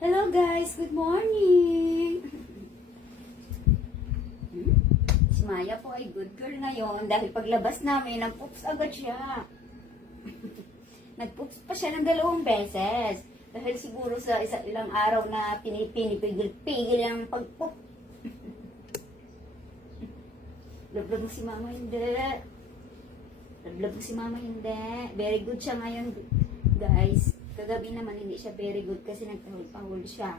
Hello guys, good morning! Hmm? Si Maya po ay good girl ngayon dahil paglabas namin, nagpoops agad siya. nagpoops pa siya ng dalawang beses. Dahil siguro sa isa ilang araw na pinipinipigil-pigil yung pagpoop. Lablab mo si mama, hindi. Lablab mo si mama, hindi. Very good siya ngayon, guys. Kagabi naman hindi siya very good kasi nagtahol-tahol siya.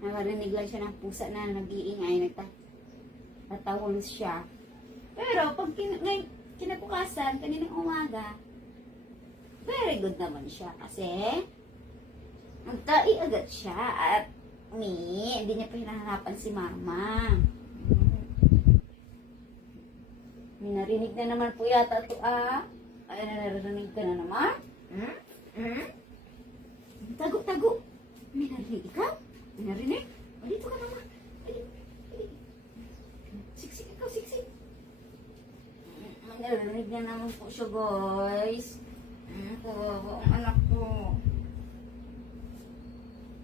Nakarinig lang siya ng pusa na nag-iingay, nagta natahol siya. Pero pag kin ngay- kinabukasan, kaninang umaga, very good naman siya kasi nagtai agad siya at ni, hindi niya pa hinahanapan si mama. May narinig na naman po yata ito ah. Ay, narinig ka na naman? Hmm? Tago, tago. May narinig ikaw? May narinig? O, dito ka naman. Ay, ay. Siksik ikaw, siksik. Narinig na naman po siya, guys. Kawawa ang anak ko.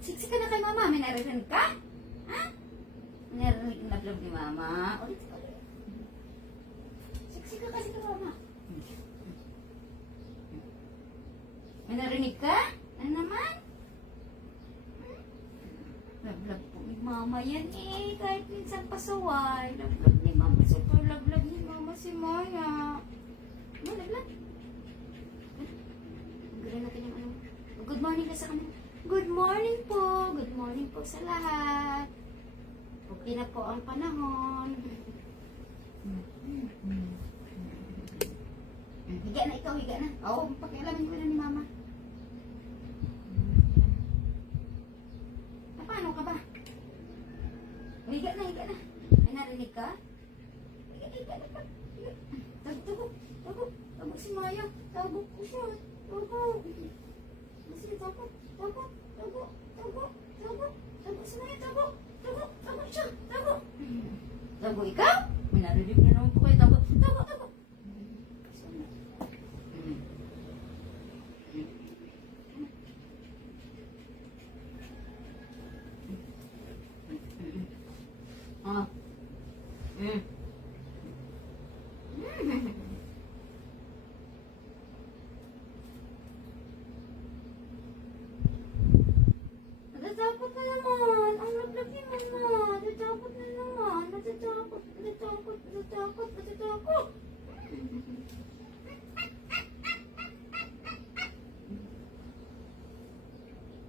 Siksik ka na kay mama. May narinig ka? Ha? Narinig na vlog ni mama. Ulit, ulit. Siksik ka kasi kay mama. May narinig ka? Ano naman? Lablab po ni mama yan eh. Kahit minsan pasaway. Lablab ni mama. Super lablab ni mama si Maya. Ano, lablab? Gawin natin yung ano. Good morning ka sa kanila. Good morning po. Good morning po sa lahat. Okay na po ang panahon. Higa na ikaw, higa na. Oo, pakialamin ko na ni mama. Ah, Paano ka ba? Higa na, higa na. May narinig ka? Higa, higa na pa. Higa. Tago, tago, tago. Tago si Maya. Tago ko siya. Tago. Sige, tago, tago, tago, tago, tago. Tago si Maya, tago. Tago, tago siya. Tago. Tago ikaw? Narinig na naman po kayo. Tago, tago, tago. Ah. Mm.